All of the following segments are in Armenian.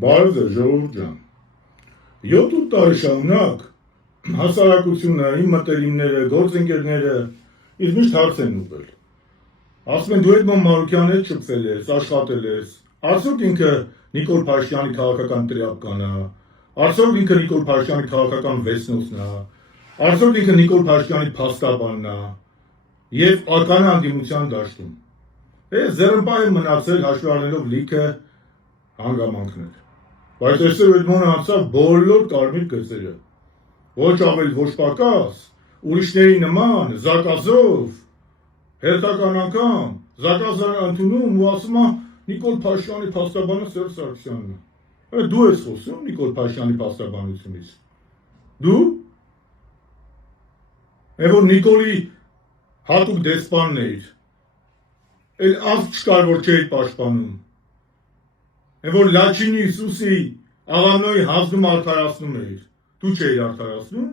Բարև ձեզ, ժողովուրդ ջան։ 7-8 տարի շարունակ հասարակությունը, իմ մտերիմները, գործընկերները ինձ միշտ հարց են ուղղել։ Ասում են դու Էդմոն Մանուկյանի հետ շփվել ես, աշխատել ես, արդյոք ինքը Նիկոլ Փաշինյանի քաղաքական տիրապետն է, արդյոք ինքը Նիկոլ Փաշինյանի քաղաքական վեսնոցն է, արդյոք ինքը Նիկոլ Փաշինյանի փաստաբանն է եւ ական անդիմության դաշտում։ Ձեռնպահ եմ մնացել հաշվի առնելով լիքը հանգամանքներ։ Բայց այսօր Էդմոնը անցավ բոլոր կարմիր գծերը, ոչ ավել ոչ պակաս, ուրիշների նման, զակազով, հերթական անգամ, զակազան ընդունում ու ասում է Նիկոլ Փաշինյանի փաստաբանը Սերժ Սարգսյանն է։ Դու ես խոսում Նիկոլ Փաշինյանի փաստաբանությունից։ Դու։ Որ Նիկոլի հատուկ դեսպանն էիր, էլ անց չկար, որ չէիր պաշտպանում։ Որ Լաչինի, Սուսի, Աղավնոյի հանձնում արդարացնում էիր, դու չէիր արդարացնում,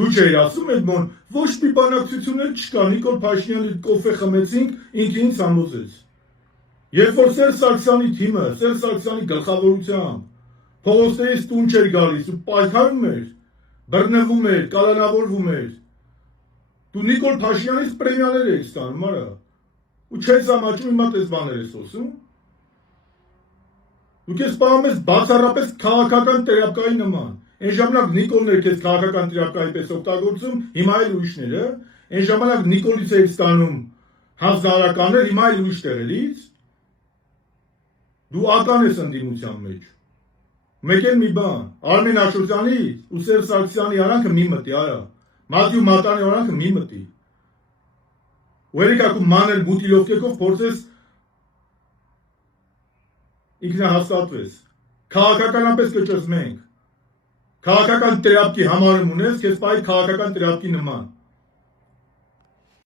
դու չէիր ասում Էդմոն, ոչ մի բանակցություններ չկա, Նիկոլ Փաշինյանի կոֆե խմեցինք, ինքը ինձ համոզեց։ Երբ որ Սերժ Սարգսյանի թիմը, Սերժ Սարգսյանի գլխավորությամբ փողոցներից տուն չէր գալիս ու պայքարում էր, բռնվում էր, կալանավորվում էր, դու Նիկոլ Փաշինյանից պրեմիաներ էիր ստանում, արա, ու չես ամաչում հիմա տես բաներ ես խոսում։ Դուք ես պահում ես բացառապես քաղաքական տերապկայի նման։ Այն ժամանակ Նիկոլն էր քեզ քաղաքական տերապկայի պես օգտագործում, հիմա էլ ուրիշները։ Այն ժամանակ Նիկոլից էր ստանում հանձնարարականներ, հիմա էլ ուրիշ տեղերից։ Դու ական ես ընդդիմության մեջ։ Մեկ էլ մի բան, Արմեն Աշոտյանի ու Սերժ Սարգսյանի արանքը մի մտի, արա։ Մատյու Մատանի արանքը մի մտի։ Ու երիկակու մանել բուտիլովկեքով փորձես ինքնահաստատվես, քաղաքականապես կճզմենք, քաղաքական տերապկի համարում ունես, կես պահի քաղաքական տերապկի նման։